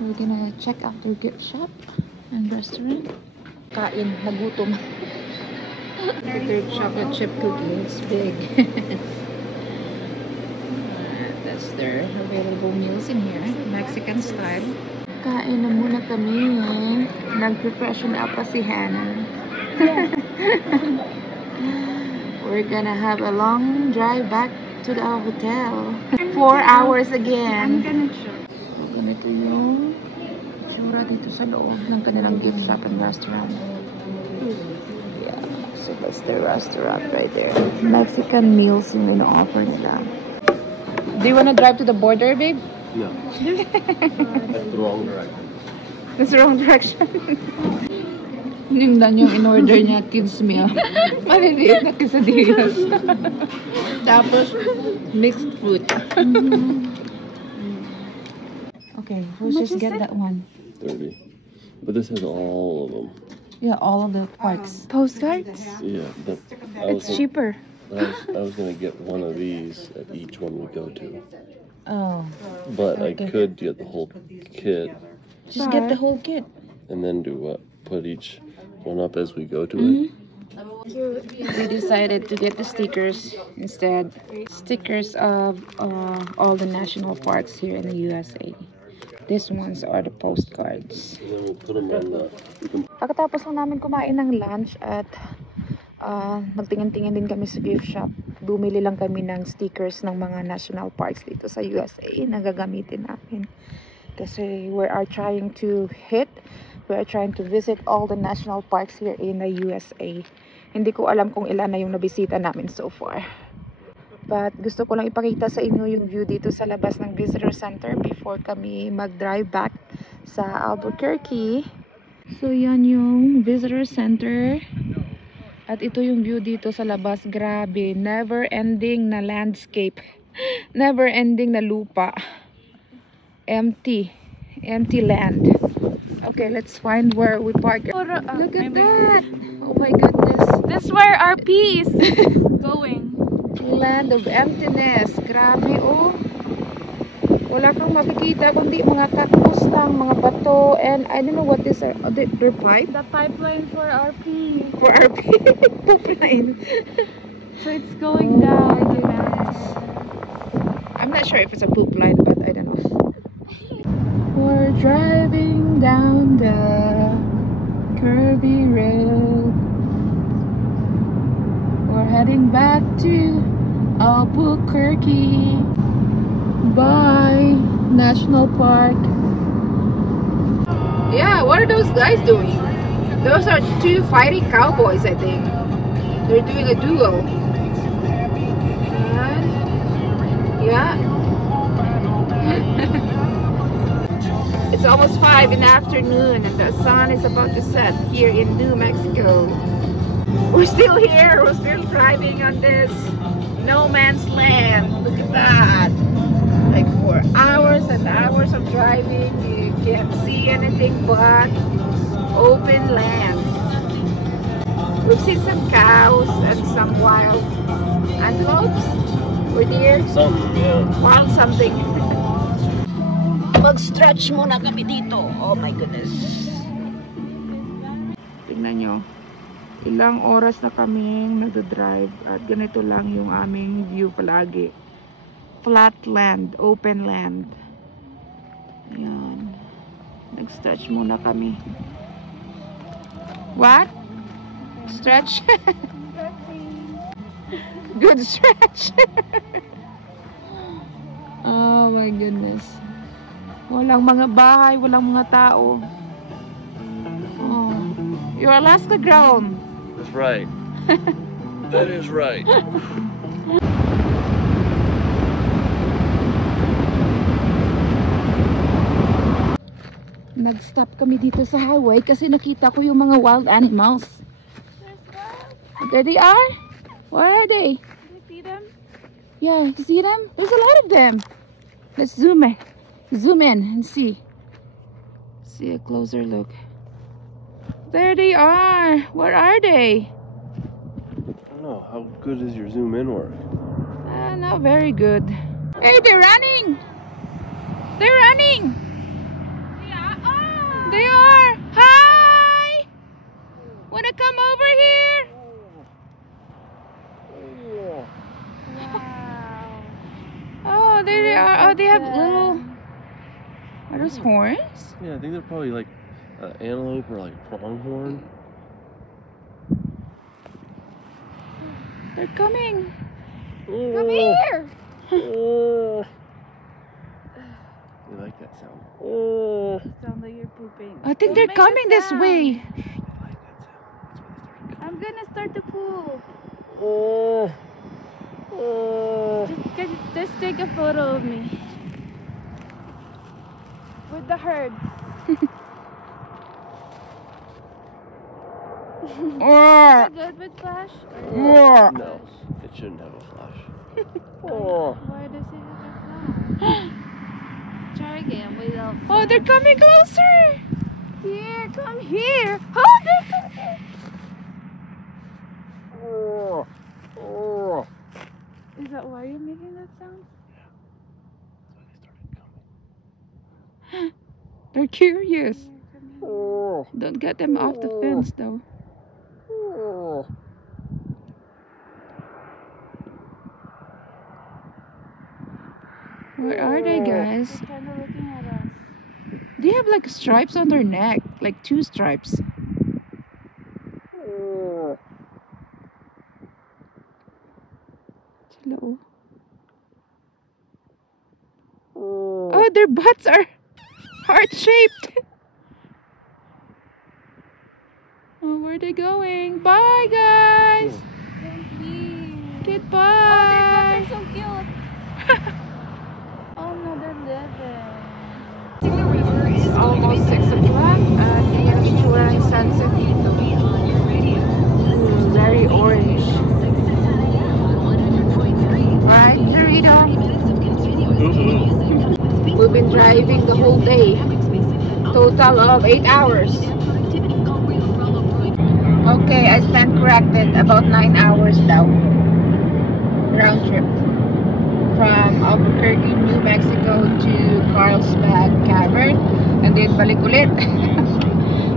We're gonna check out their gift shop and restaurant. Kain, nagutom. Their chocolate chip cookies, big. That's their available meals in here, Mexican style. Kain na muna kami. Nag-refreshen up pa si Hannah. We're gonna have a long drive back to the hotel. 4 hours again. So, ganito yung tsura dito sa loob ng kanilang gift shop and restaurant. Yeah, so that's the restaurant right there. Mexican meals yung ino-offer nila. Do you wanna drive to the border, babe? No. That's the wrong direction. That's the wrong direction. Yung dan yung in-order niya, kids meal. Maliliit na quesadillas. Tapos, mixed fruit. Okay, we'll just get that one. 30. But this has all of them. Yeah, all of the parks. Postcards? Yeah, but It's cheaper. I was gonna get one of these at each one we go to. Oh. But Okay. I could get the whole kit Just get the whole kit. and then do what? Put each one up as we go to it. We decided to get the stickers instead. Stickers of all the national parks here in the USA. These ones are the postcards. And then we'll put them on the. Pagkatapos lang namin kumain ng lunch at nagtingin-tingin din kami sa gift shop. Bumili lang kami ng stickers ng mga national parks dito sa USA na gagamitin namin. Kasi we are trying to visit all the national parks here in the USA. Hindi ko alam kung ilan na yung nabisita namin so far. But gusto ko lang ipakita sa inyo yung view dito sa labas ng visitor center before kami mag-drive back sa Albuquerque. So yan yung visitor center. At ito yung view dito sa labas. Grabe, never ending na landscape. Never ending na lupa. Empty land. Okay, let's find where we park. Look at that. Oh my goodness. This is where our pee is going. Land of emptiness. Grabe, oh. Wala kang makikita kundi mga cactus lang, mga bato, and I don't know what this are. They're pipe? The pipeline for our pee. For our pipeline. So it's going down. I'm not sure if it's a poop line, but I don't know. We're driving down the curvy road. We're heading back to Albuquerque. Bye, National Park. Yeah, what are those guys doing? Those are two fighting cowboys, I think. They're doing a duel. Yeah. It's almost 5 in the afternoon and the sun is about to set here in New Mexico. We're still here. We're still driving on this no man's land. Look at that. Like for hours and hours of driving, you can't see anything but open land. We've seen some cows and some wild antelopes or deer. Something, yeah. Wild something. Mag-stretch muna kami dito. Oh my goodness. Tingnan nyo. Ilang oras na kaming nag-drive at ganito lang yung aming view palagi. Flat land, open land. Ayan. Nag-stretch muna kami. What? Stretch? Good stretch. Oh my goodness. Walang mga bahay, walang mga tao. Oh. Your Alaska ground. That's right. That is right. Nag-stop kami dito sa highway kasi nakita ko yung mga wild animals. There they are? Where are they? Do you see them? Yeah, you see them? There's a lot of them. Let's zoom in and see. See a closer look. There they are. Where are they? I don't know. How good is your zoom in work? Not very good. Hey, they're running. They're running. have them. little. Are those horns? Yeah, I think they're probably like antelope or like pronghorn. They're coming. Come here. You like that sound? Sound like you're pooping. I think Don't they're make a coming this sound. way. I like that sound. I'm gonna start to poop. Just take a photo of me with the herd. Is that good with flash? Roar. No, it shouldn't have a flash. Why does it have a flash? Try again without flash. Oh, they're coming closer. Here, come here. Oh, they're coming here. Is that why you're making that sound? They're curious. Here, come here. Don't get them off the fence though. Where are they, guys? They're kind of looking at us. They have like stripes on their neck, like 2 stripes. Hello. Oh, their butts are heart-shaped. Oh, where are they going? Bye, guys. Don't leave. Goodbye. Oh, their butts are so cute. Oh no, they're living. It's almost 6 o'clock and we're gonna be touring Sunset dito. Very orange. Right, Dorito? We've been driving the whole day. Total of 8 hours. Okay, I stand corrected. About 9 hours now. Round trip. From Albuquerque, New Mexico to Carlsbad Cavern. And then balik ulit.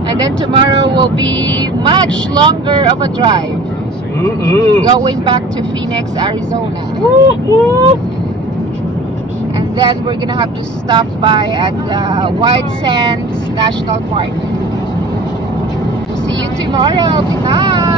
And then tomorrow will be much longer of a drive. Going back to Phoenix, Arizona. And then we're gonna have to stop by at White Sands National Park. See you tomorrow. Good night.